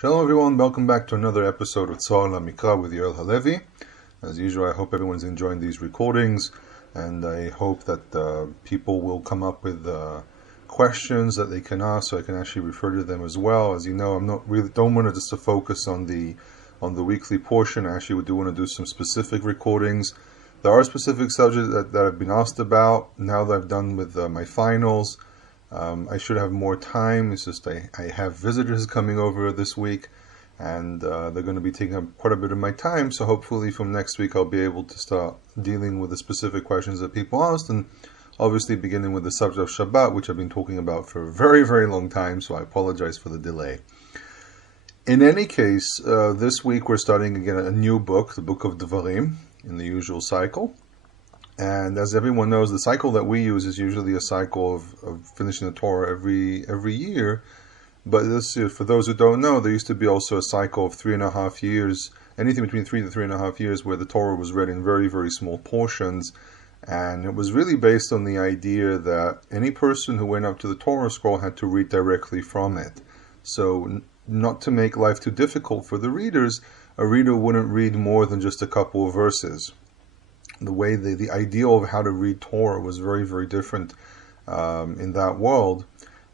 Shalom everyone, welcome back to another episode of Tzar LaMikra with Yoel Halevi. As usual, I hope everyone's enjoying these recordings, and I hope that people will come up with questions that they can ask, so I can actually refer to them as well. As you know, don't want to just to focus on the weekly portion. I actually do want to do some specific recordings. There are specific subjects that I've been asked about now that I've done with my finals. I should have more time. It's just I have visitors coming over this week, and they're going to be taking up quite a bit of my time. So hopefully from next week I'll be able to start dealing with the specific questions that people asked, and obviously beginning with the subject of Shabbat, which I've been talking about for a very, very long time, so I apologize for the delay. In any case, this week we're starting again a new book, the book of Devarim, in the usual cycle. And as everyone knows, the cycle that we use is usually a cycle of finishing the Torah every year. But this, for those who don't know, there used to be also a cycle of 3.5 years, anything between 3 to 3.5 years, where the Torah was read in very, very small portions. And it was really based on the idea that any person who went up to the Torah scroll had to read directly from it. So not to make life too difficult for the readers, a reader wouldn't read more than just a couple of verses. The ideal of how to read Torah was very, very different in that world.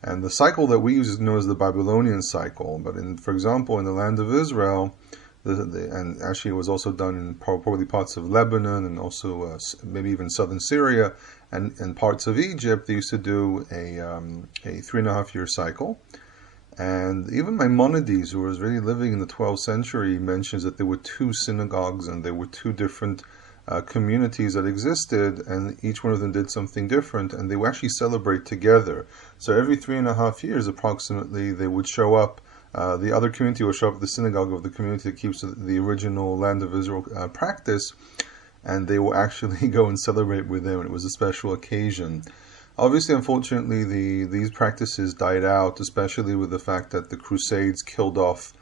And the cycle that we use is known as the Babylonian cycle. But for example, in the land of Israel, and actually it was also done in probably parts of Lebanon and also maybe even southern Syria and parts of Egypt, they used to do a 3.5 year cycle. And even Maimonides, who was really living in the 12th century, mentions that there were two synagogues and there were two different communities that existed, and each one of them did something different, and they would actually celebrate together. So every 3.5 years approximately, they would show up, the other community would show up at the synagogue of the community that keeps the original land of Israel practice, and they will actually go and celebrate with them. It was a special occasion. Obviously, unfortunately, these practices died out, especially with the fact that the Crusades killed off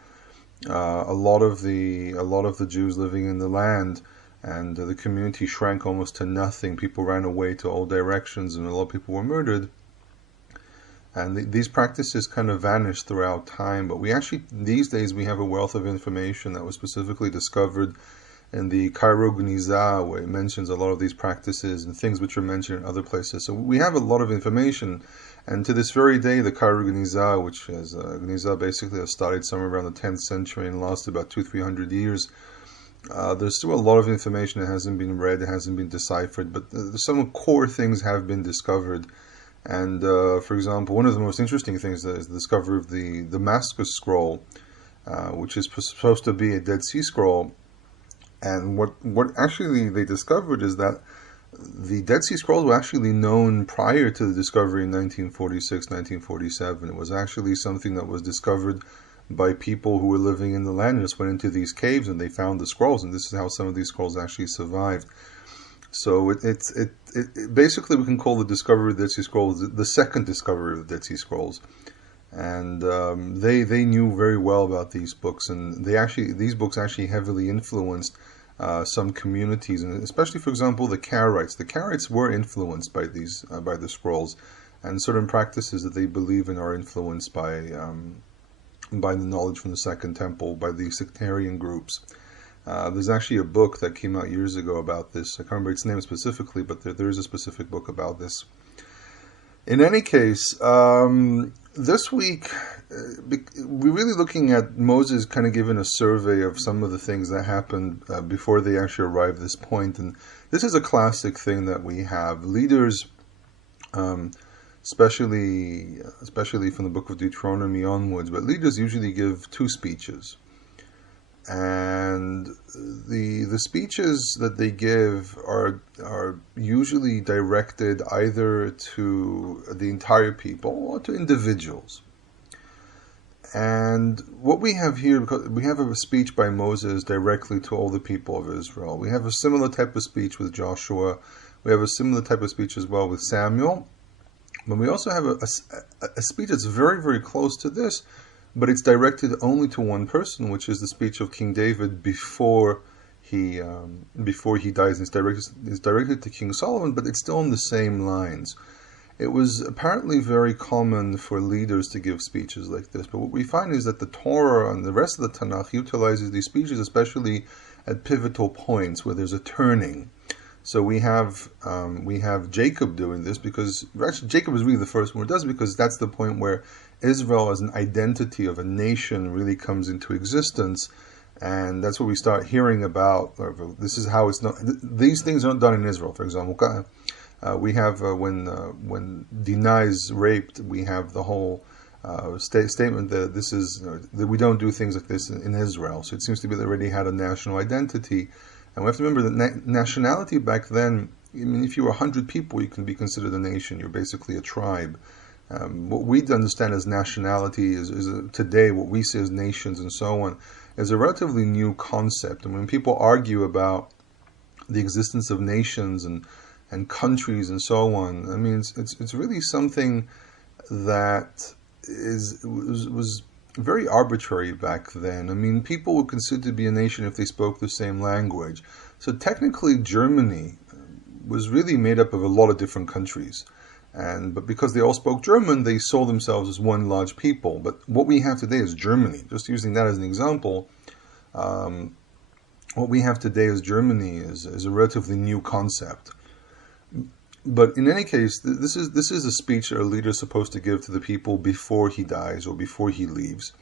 a lot of the Jews living in the land, and the community shrank almost to nothing. People ran away to all directions, and a lot of people were murdered. And these practices kind of vanished throughout time. But these days, we have a wealth of information that was specifically discovered in the Cairo Gniza, where it mentions a lot of these practices and things which are mentioned in other places. So we have a lot of information. And to this very day, the Cairo Gniza, which is Gniza basically started somewhere around the 10th century and lasted about 200-300 years, there's still a lot of information that hasn't been read, it hasn't been deciphered, but some core things have been discovered. And for example, one of the most interesting things is the discovery of the Damascus scroll, which is supposed to be a Dead Sea Scroll. And what actually they discovered is that the Dead Sea Scrolls were actually known prior to the discovery in 1946, 1947. It was actually something that was discovered by people who were living in the land, and just went into these caves and they found the scrolls, and this is how some of these scrolls actually survived. So it basically we can call the discovery of the Dead Sea Scrolls the second discovery of the Dead Sea Scrolls. And they knew very well about these books, and these books actually heavily influenced some communities, and especially, for example, the Karaites. The Karaites were influenced by the scrolls, and certain practices that they believe in are influenced by the knowledge from the Second Temple, by the sectarian groups. There's actually a book that came out years ago about this. I can't remember its name specifically, but there is a specific book about this. In any case, this week, we're really looking at Moses kind of giving a survey of some of the things that happened before they actually arrived at this point. And this is a classic thing that we have. Leaders, especially from the book of Deuteronomy onwards, but leaders usually give two speeches. And the speeches that they give are usually directed either to the entire people or to individuals. And what we have here, because we have a speech by Moses directly to all the people of Israel. We have a similar type of speech with Joshua. We have a similar type of speech as well with Samuel. But we also have a speech that's very, very close to this, but it's directed only to one person, which is the speech of King David before he dies. It's directed to King Solomon, but it's still on the same lines. it was apparently very common for leaders to give speeches like this. But what we find is that the Torah and the rest of the Tanakh utilizes these speeches, especially at pivotal points where there's a turning. So we have Jacob doing this, because actually Jacob is really the first one who does it, because that's the point where Israel as an identity of a nation really comes into existence. And that's what we start hearing about. This is how it's not. These things aren't done in Israel. For example, we have when Dinah is raped, we have the whole statement that this is that we don't do things like this in Israel. So it seems to be they already had a national identity, and we have to remember that nationality back then. I mean, if you were 100 people, you can be considered a nation. You're basically a tribe. What we understand as nationality is today what we see as nations and so on is a relatively new concept. And when people argue about the existence of nations and countries and so on, I mean, it's really something that was very arbitrary back then. I mean, people were considered to be a nation if they spoke the same language. So technically, Germany was really made up of a lot of different countries. But because they all spoke German, they saw themselves as one large people. But what we have today is Germany. Just using that as an example, what we have today as Germany is a relatively new concept. But in any case, this is a speech that a leader is supposed to give to the people before he dies or before he leaves.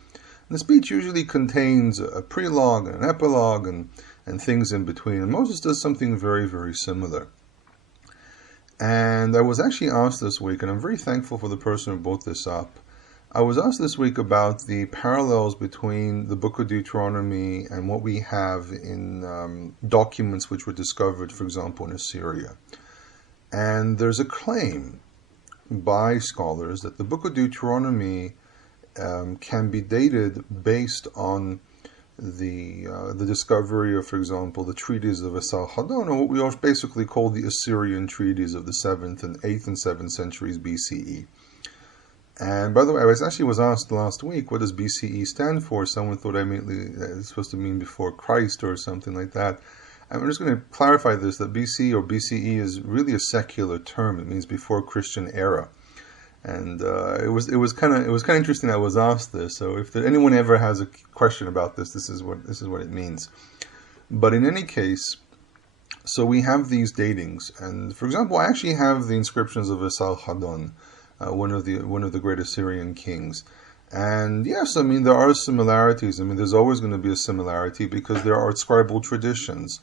And the speech usually contains a prelogue and an epilogue and things in between. And Moses does something very, very similar. And I was actually asked this week, and I'm very thankful for the person who brought this up. I was asked this week about the parallels between the book of Deuteronomy and what we have in documents which were discovered, for example, in Assyria. And there's a claim by scholars that the book of Deuteronomy can be dated based on the discovery of, for example, the treaties of Esarhaddon, or what we all basically call the Assyrian treaties of the 7th and 8th and 7th centuries BCE. And by the way, I was asked last week, what does BCE stand for? Someone thought it's supposed to mean before Christ or something like that. I'm just going to clarify this, that BC or BCE is really a secular term. It means before Christian era. And it was kind of interesting I was asked this. So if anyone ever has a question about this is what it means. But in any case, so we have these datings, and for example, I actually have the inscriptions of Esarhaddon, one of the great Assyrian kings. And yes, I mean there are similarities. I mean there's always going to be a similarity because there are scribal traditions.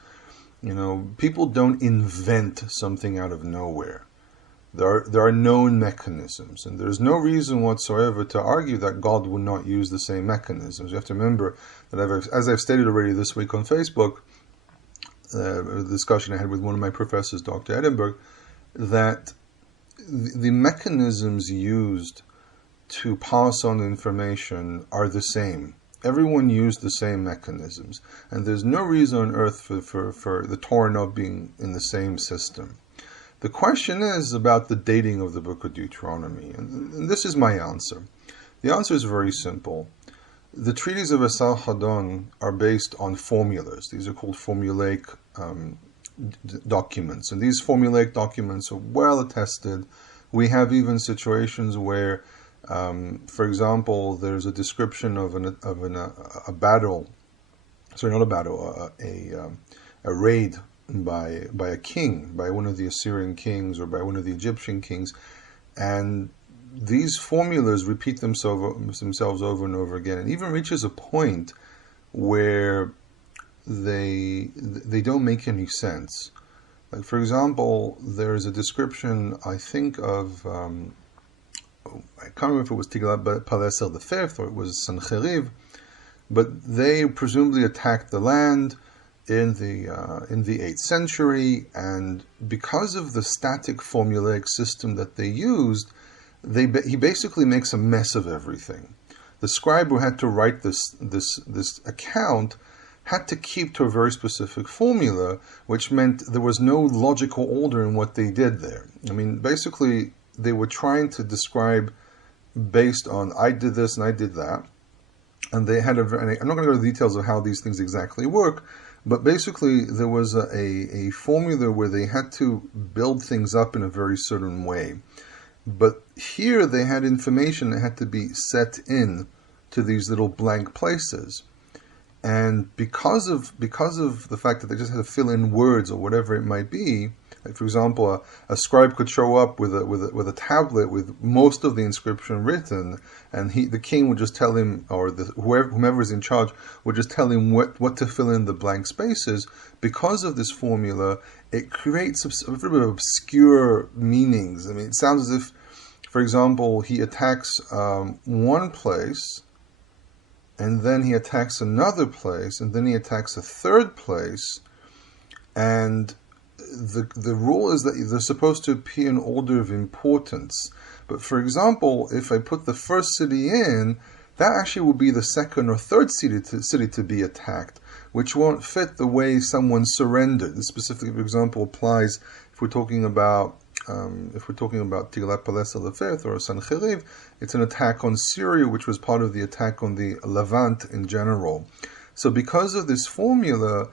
You know, people don't invent something out of nowhere. There are known mechanisms, and there's no reason whatsoever to argue that God would not use the same mechanisms. You have to remember that, as I've stated already this week on Facebook, a discussion I had with one of my professors, Dr. Edinburgh, that the mechanisms used to pass on information are the same. Everyone used the same mechanisms, and there's no reason on earth for the Torah not being in the same system. The question is about the dating of the book of Deuteronomy, and this is my answer. The answer is very simple. The treaties of Esarhaddon are based on formulas. These are called formulaic documents, and these formulaic documents are well attested. We have even situations where, for example, there's a description of a battle. Sorry, not a battle, a raid by a king, by one of the Assyrian kings or by one of the Egyptian kings, and these formulas repeat themselves over and over again, and even reaches a point where they don't make any sense. Like, for example, there is a description, I think, of I can't remember if it was Tiglath-Pileser V or it was Sancheriv, but they presumably attacked the land in the 8th century, and because of the static formulaic system that they used, he basically makes a mess of everything. The scribe who had to write this account had to keep to a very specific formula, which meant there was no logical order in what they did there. I mean, basically, they were trying to describe based on, I did this and I did that, and they had I'm not going to go into the details of how these things exactly work, but basically there was a formula where they had to build things up in a very certain way. But here they had information that had to be set in to these little blank places. And because of the fact that they just had to fill in words or whatever it might be, like for example, a scribe could show up with a tablet with most of the inscription written, and the king would just tell him, or whomever is in charge would just tell him what to fill in the blank spaces. Because of this formula, it creates a bit of obscure meanings. I mean, it sounds as if, for example, he attacks one place, and then he attacks another place, and then he attacks a third place, and the rule is that they're supposed to appear in order of importance. But for example, if I put the first city in, that actually will be the second or third city to be attacked, which won't fit the way someone surrendered. This specific example applies if we're talking about Tiglath-Pileser the or Sancheriv. It's an attack on Syria, which was part of the attack on the Levant in general. So because of this formula,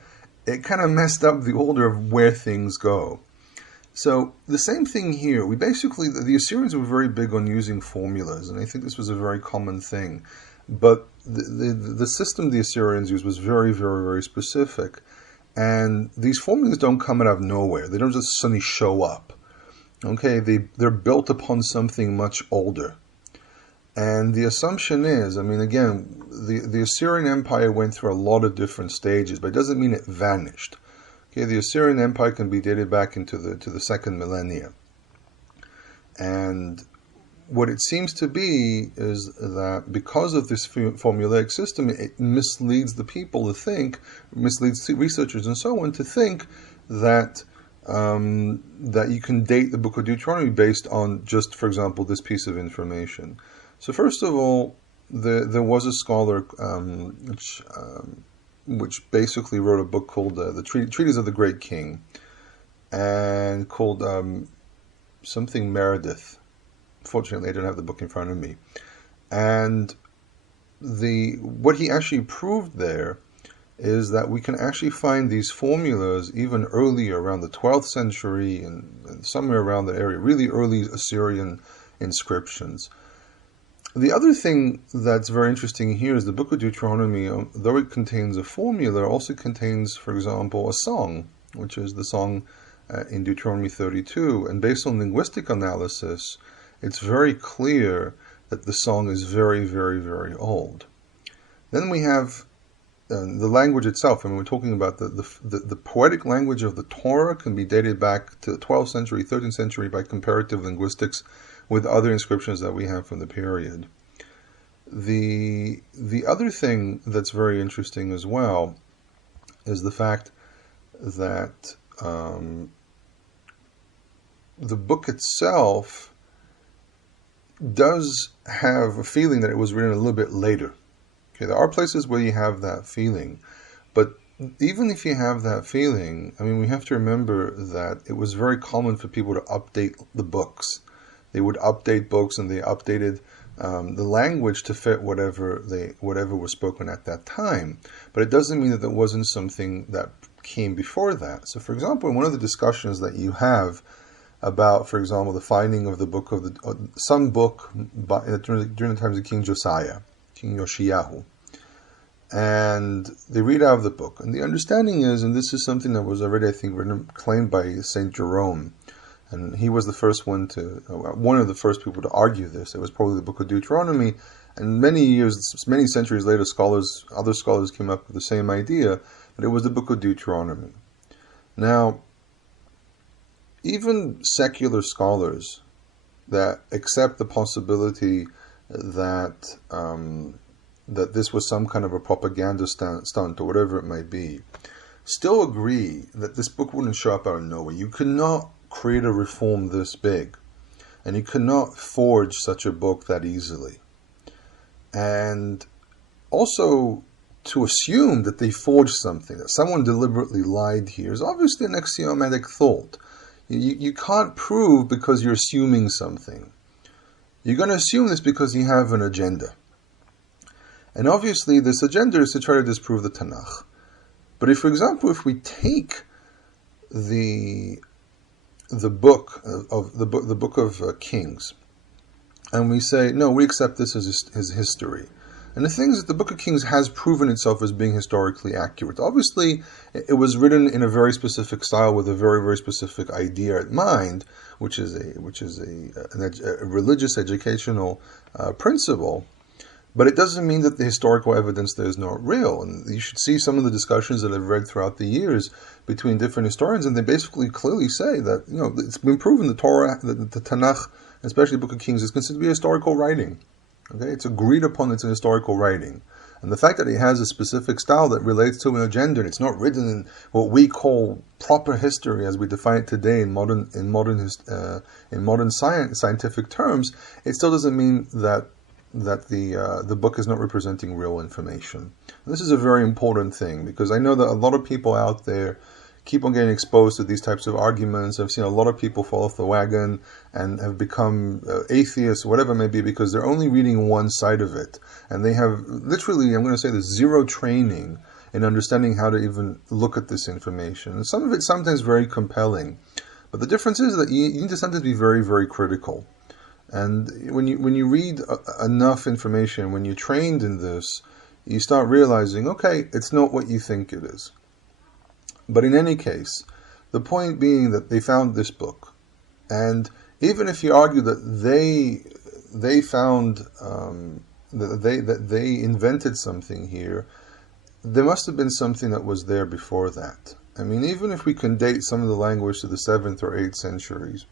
it kind of messed up the order of where things go. So the same thing here. The Assyrians were very big on using formulas, and I think this was a very common thing. But the system the Assyrians used was very, very, very specific. And these formulas don't come out of nowhere. They don't just suddenly show up. Okay, they're built upon something much older. And the assumption is, I mean, again, the Assyrian Empire went through a lot of different stages, but it doesn't mean it vanished. Okay, the Assyrian Empire can be dated back into the second millennia. And what it seems to be is that because of this formulaic system, it misleads the people to think, misleads researchers and so on to think that that you can date the book of Deuteronomy based on just, for example, this piece of information. So first of all, there was a scholar which basically wrote a book called the Treatise of the Great King, and called something Meredith. Fortunately, I don't have the book in front of me. And what he actually proved there is that we can actually find these formulas even earlier, around the 12th century and somewhere around that area, really early Assyrian inscriptions. The other thing that's very interesting here is the book of Deuteronomy, though it contains a formula, also contains, for example, a song, which is the song in Deuteronomy 32. And based on linguistic analysis, it's very clear that the song is very, very, very old. Then we have the language itself. I mean, we're talking about the poetic language of the Torah can be dated back to the 12th century, 13th century by comparative linguistics with other inscriptions that we have from the period. The other thing that's very interesting as well is the fact that the book itself does have a feeling that it was written a little bit later. Okay, there are places where you have that feeling, but even if you have that feeling, I mean, we have to remember that it was very common for people to update the books. They would update books, and they updated the language to fit whatever was spoken at that time. But it doesn't mean that there wasn't something that came before that. So, for example, in one of the discussions that you have about, for example, the finding of the book of some book during the times of King Josiah, King Yoshiyahu, and they read out of the book, and the understanding is, and this is something that was already, I think, claimed by Saint Jerome. And he was the first one one of the first people to argue this. It was probably the book of Deuteronomy. And many centuries later, other scholars came up with the same idea, but it was the book of Deuteronomy. Now, even secular scholars that accept the possibility that that this was some kind of a propaganda stunt or whatever it might be, still agree that this book wouldn't show up out of nowhere. You could not create a reform this big, and you cannot forge such a book that easily. And also, to assume that they forged something, that someone deliberately lied here, is obviously an axiomatic thought. You can't prove because you're assuming something. You're going to assume this because you have an agenda. And obviously this agenda is to try to disprove the Tanakh. But if, for example, if we take the book of Kings, and we say, no, we accept this as history. And the thing is that the Book of Kings has proven itself as being historically accurate. Obviously, it was written in a very specific style with a very, very specific idea in mind, which is a religious educational principle. But it doesn't mean that the historical evidence there is not real. And you should see some of the discussions that I've read throughout the years between different historians, and they basically clearly say that, it's been proven the Torah, the Tanakh, especially the Book of Kings, is considered to be a historical writing. Okay, it's agreed upon it's an historical writing. And the fact that it has a specific style that relates to an agenda, and it's not written in what we call proper history as we define it today in modern scientific terms, it still doesn't mean that the book is not representing real information. And this is a very important thing, because I know that a lot of people out there keep on getting exposed to these types of arguments. I've seen a lot of people fall off the wagon and have become atheists, whatever it may be, because they're only reading one side of it. And they have literally, I'm going to say this, zero training in understanding how to even look at this information. And some of it's sometimes very compelling. But the difference is that you need to sometimes be very, very critical. And when you read enough information, when you're trained in this, you start realizing, okay, it's not what you think it is. But in any case, the point being that they found this book, and even if you argue that they found that they invented something here, there must have been something that was there before that. I mean, even if we can date some of the language to the 7th or 8th centuries,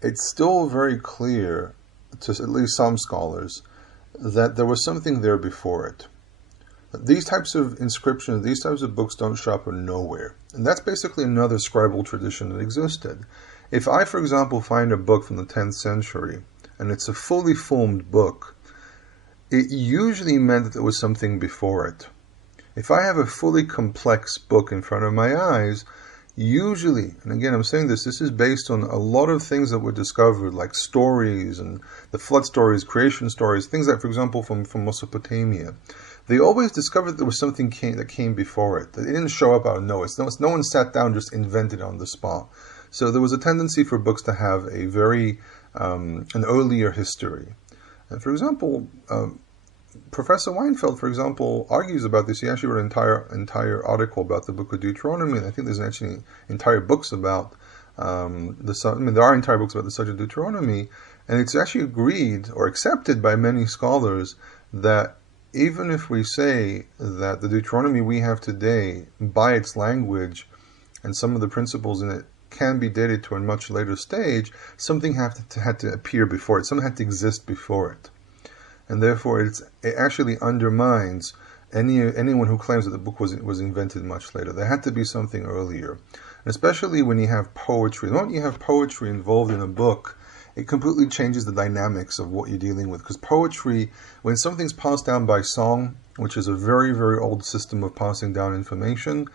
it's still very clear to at least some scholars that there was something there before it. These types of inscriptions, these types of books don't show up nowhere. And that's basically another scribal tradition that existed. If I, for example, find a book from the 10th century, and it's a fully formed book, it usually meant that there was something before it. If I have a fully complex book in front of my eyes, usually, and again I'm saying this is based on a lot of things that were discovered, like stories and the flood stories, creation stories, things like, for example, from Mesopotamia. They always discovered there was something that came before it. It didn't show up out of nowhere. No one sat down, just invented on the spot. So there was a tendency for books to have a very an earlier history. And for example, Professor Weinfeld, for example, argues about this. He actually wrote an entire article about the book of Deuteronomy, and I think there's actually entire books about there are entire books about the subject of Deuteronomy, and it's actually agreed or accepted by many scholars that even if we say that the Deuteronomy we have today, by its language and some of the principles in it, can be dated to a much later stage, something had to appear before it. Something had to exist before it. And therefore it actually undermines anyone who claims that the book was invented much later. There had to be something earlier. And especially when you have poetry. The moment you have poetry involved in a book, it completely changes the dynamics of what you're dealing with. Because poetry, when something's passed down by song, which is a very, very old system of passing down information,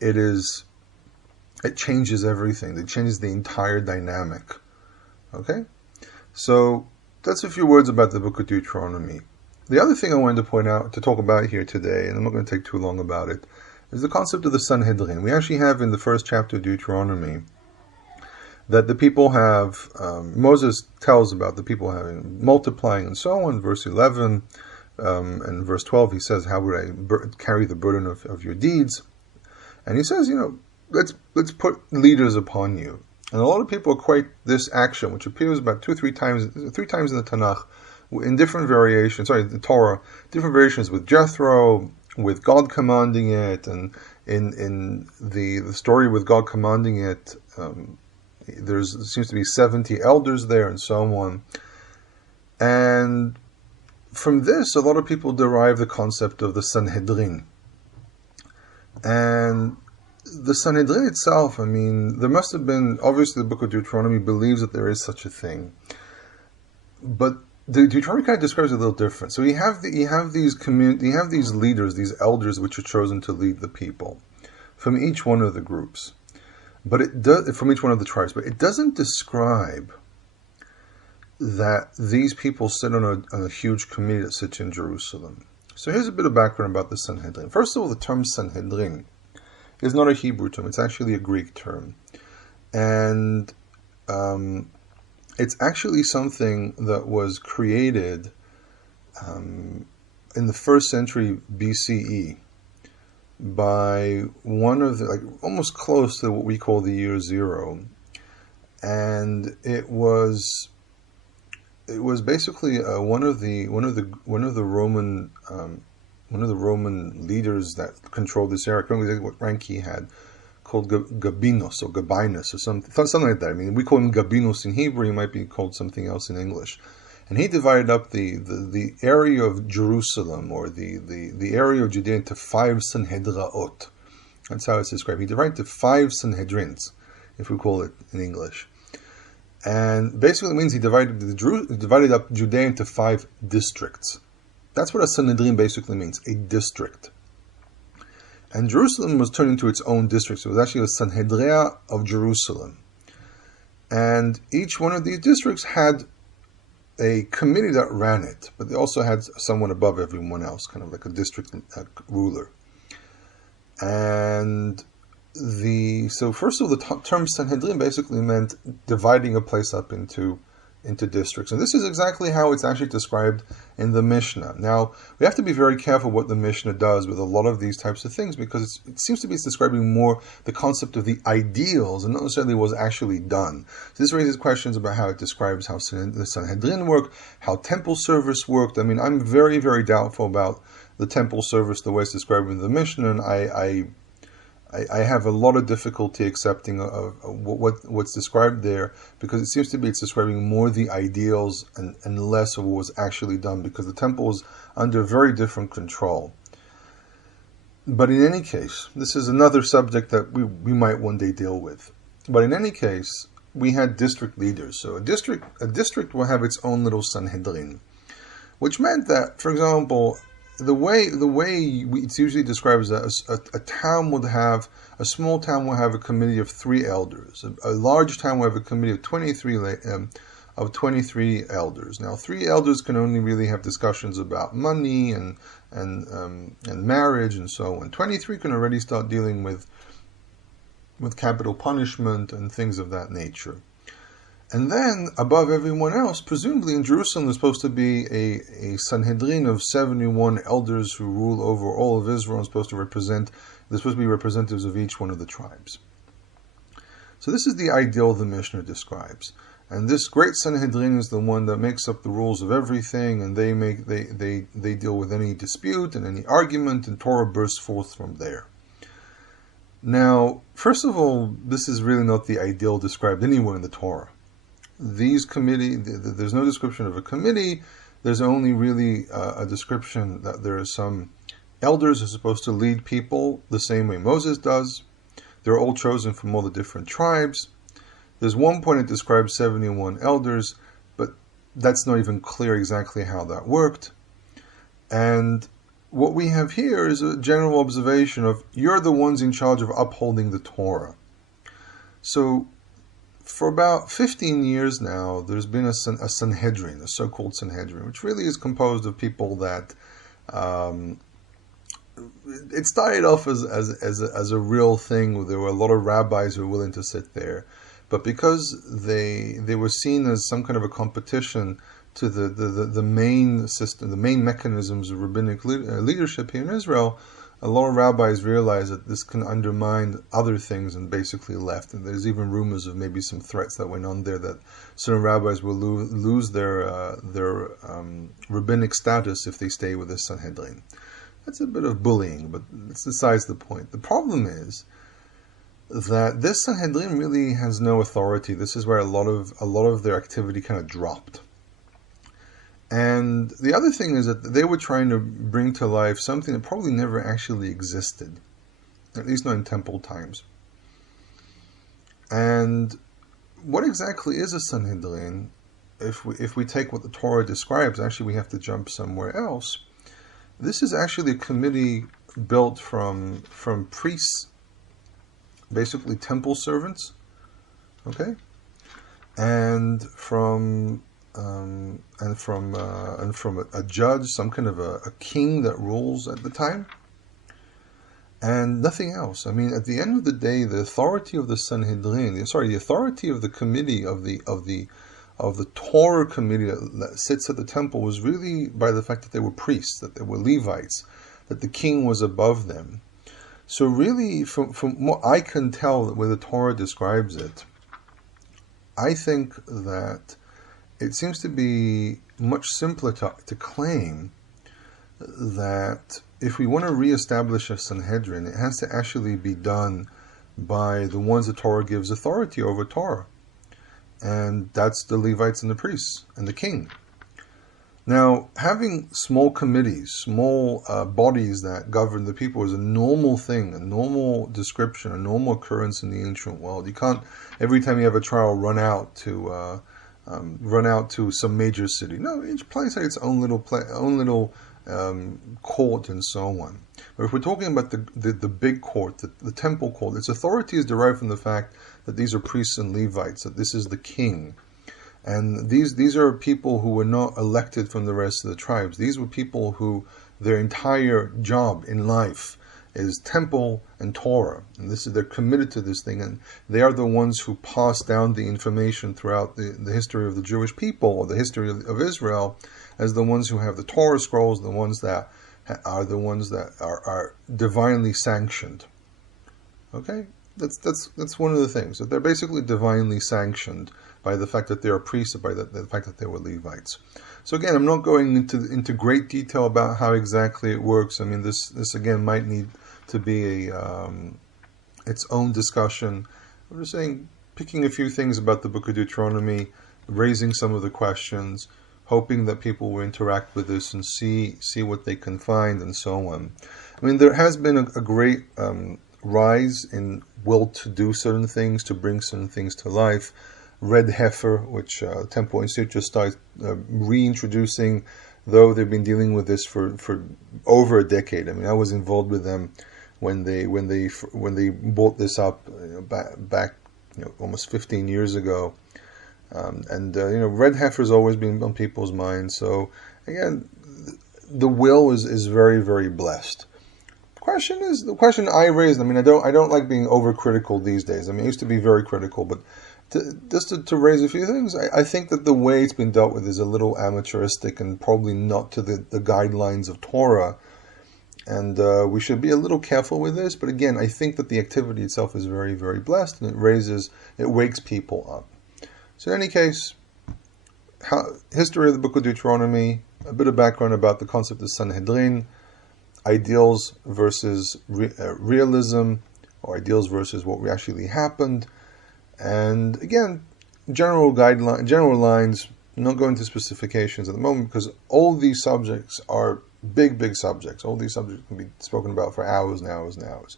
it changes everything. It changes the entire dynamic. Okay? So that's a few words about the book of Deuteronomy. The other thing I wanted to talk about here today, and I'm not going to take too long about it, is the concept of the Sanhedrin. We actually have in the first chapter of Deuteronomy that the people have, Moses tells about the people having multiplying and so on. Verse 11 and verse 12, he says, how would I carry the burden of your deeds? And he says, let's put leaders upon you. And a lot of people equate this action, which appears about three times in the Tanakh, in different variations, the Torah, different variations with Jethro, with God commanding it, and in the story with God commanding it, there seems to be 70 elders there and so on. And from this, a lot of people derive the concept of the Sanhedrin. And the Sanhedrin itself, there must have been, obviously the book of Deuteronomy believes that there is such a thing. But the Deuteronomy kind of describes it a little different. So you have these leaders, these elders, which are chosen to lead the people from each one of the groups. But it does, from each one of the tribes, but it doesn't describe that these people sit on a huge committee that sits in Jerusalem. So here's a bit of background about the Sanhedrin. First of all, the term Sanhedrin is not a Hebrew term, it's actually a Greek term. And it's actually something that was created in the 1st century BCE by one of the, like, almost close to what we call the year zero, and it was basically one of the Roman leaders that controlled this area. I can't remember what rank he had, called Gabinos or Gabinus or something like that. I mean, we call him Gabinos in Hebrew. He might be called something else in English. And he divided up the area of Jerusalem, or the area of Judea, into 5 Sanhedraot. That's how it's described. He divided into 5 Sanhedrins, if we call it in English. And basically it means he divided up Judea into 5 districts. That's what a Sanhedrin basically means, a district. And Jerusalem was turned into its own district. So it was actually a Sanhedria of Jerusalem. And each one of these districts had a committee that ran it, but they also had someone above everyone else, kind of like a district ruler. And so first of all, the term Sanhedrin basically meant dividing a place up into districts. And this is exactly how it's actually described in the Mishnah. Now, we have to be very careful what the Mishnah does with a lot of these types of things, because it seems to be describing more the concept of the ideals and not necessarily what was actually done. So this raises questions about how it describes how the Sanhedrin worked, how temple service worked. I mean, I'm very, very doubtful about the temple service, the way it's described in the Mishnah, and I have a lot of difficulty accepting what's described there, because it seems to be it's describing more the ideals and less of what was actually done, because the temple was under very different control. But in any case, this is another subject that we might one day deal with. But in any case, we had district leaders. So a district will have its own little Sanhedrin, which meant that, for example, the way it's usually described as a town would have, a small town will have a committee of 3 elders. A large town will have a committee of 23 elders. Now, 3 elders can only really have discussions about money and marriage and so on. 23 can already start dealing with capital punishment and things of that nature. And then, above everyone else, presumably in Jerusalem, there's supposed to be a Sanhedrin of 71 elders who rule over all of Israel, and they're supposed to be representatives of each one of the tribes. So this is the ideal the Mishnah describes. And this great Sanhedrin is the one that makes up the rules of everything, and they deal with any dispute and any argument, and Torah bursts forth from there. Now, first of all, this is really not the ideal described anywhere in the Torah. There's no description of a committee. There's only really a description that there are some elders who are supposed to lead people the same way Moses does. They're all chosen from all the different tribes. There's one point it describes 71 elders, but that's not even clear exactly how that worked. And what we have here is a general observation of, you're the ones in charge of upholding the Torah. So for about 15 years now, there's been a Sanhedrin, a so-called Sanhedrin, which really is composed of people that it started off as a real thing. There were a lot of rabbis who were willing to sit there, but because they were seen as some kind of a competition to the main system, the main mechanisms of rabbinic leadership here in Israel, a lot of rabbis realized that this can undermine other things and basically left. And there's even rumors of maybe some threats that went on there that certain rabbis will lose their rabbinic status if they stay with the Sanhedrin. That's a bit of bullying, but it's besides the point. The problem is that this Sanhedrin really has no authority. This is where a lot of their activity kind of dropped. And the other thing is that they were trying to bring to life something that probably never actually existed, at least not in temple times. And what exactly is a Sanhedrin? If we take what the Torah describes, actually we have to jump somewhere else. This is actually a committee built from priests, basically temple servants, okay, and from a judge, some kind of a king that rules at the time, and nothing else. I mean, at the end of the day, the authority of the Sanhedrin, the authority of the committee of of the Torah committee that sits at the temple was really by the fact that they were priests, that they were Levites, that the king was above them. So really, from what I can tell, the way the Torah describes it, I think that it seems to be much simpler to claim that if we want to reestablish a Sanhedrin, it has to actually be done by the ones the Torah gives authority over Torah. And that's the Levites and the priests and the king. Now, having small committees, small bodies that govern the people is a normal thing, a normal description, a normal occurrence in the ancient world. You can't, every time you have a trial, run out to some major city. No, each place has its own little court and so on. But if we're talking about the big court, the temple court, its authority is derived from the fact that these are priests and Levites, that this is the king. And these are people who were not elected from the rest of the tribes. These were people who their entire job in life is temple and Torah. And they're committed to this thing. And they are the ones who pass down the information throughout the history of the Jewish people, or the history of Israel, as the ones who have the Torah scrolls, the ones that are divinely sanctioned. Okay? That's one of the things, that they're basically divinely sanctioned by the fact that they are priests, by the fact that they were Levites. So again, I'm not going into great detail about how exactly it works. I mean, this again might need to be its own discussion. I'm just saying, picking a few things about the book of Deuteronomy, raising some of the questions, hoping that people will interact with this and see what they can find and so on. I mean, there has been a great rise in will to do certain things, to bring certain things to life. Red Heifer, which Temple Institute just started reintroducing, though they've been dealing with this for over a decade. I mean, I was involved with them when they brought this up back almost 15 years ago. Red Heifer has always been on people's minds. So again, the will is very, very blessed. The question I raised. I mean, I don't like being overcritical these days. I mean, I used to be very critical, but to raise a few things, I think that the way it's been dealt with is a little amateuristic and probably not to the guidelines of Torah. And we should be a little careful with this. But again, I think that the activity itself is very, very blessed, and it wakes people up. So in any case, history of the book of Deuteronomy, a bit of background about the concept of Sanhedrin, ideals versus realism, or ideals versus what actually happened. And again, general lines, not going into specifications at the moment, because all these subjects are big subjects. All these subjects can be spoken about for hours and hours and hours.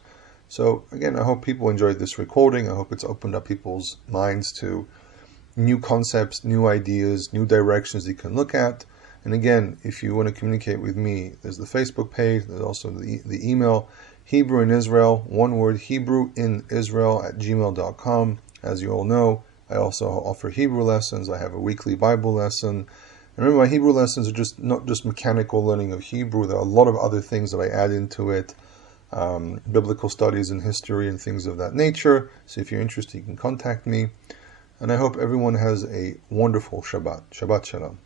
So again, I hope people enjoyed this recording. I hope it's opened up people's minds to new concepts, new ideas, new directions you can look at. And again, if you want to communicate with me, there's the Facebook page, there's also the email, Hebrew in Israel, one word, HebrewInIsrael@gmail.com. As you all know, I also offer Hebrew lessons. I have a weekly Bible lesson. And remember, my Hebrew lessons are not just mechanical learning of Hebrew. There are a lot of other things that I add into it, biblical studies and history and things of that nature. So if you're interested, you can contact me. And I hope everyone has a wonderful Shabbat. Shabbat Shalom.